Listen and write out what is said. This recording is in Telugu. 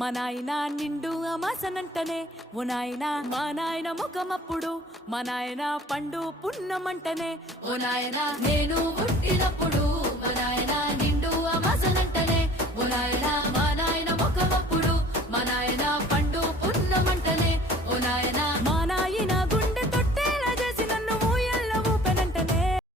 మా నాయన నిండు అమాసనంటనే ఓ నాయన మా నాయన ముఖమప్పుడు మా నాయన పండు పున్నమంటనే ఓ నాయన నేను పుట్టినప్పుడు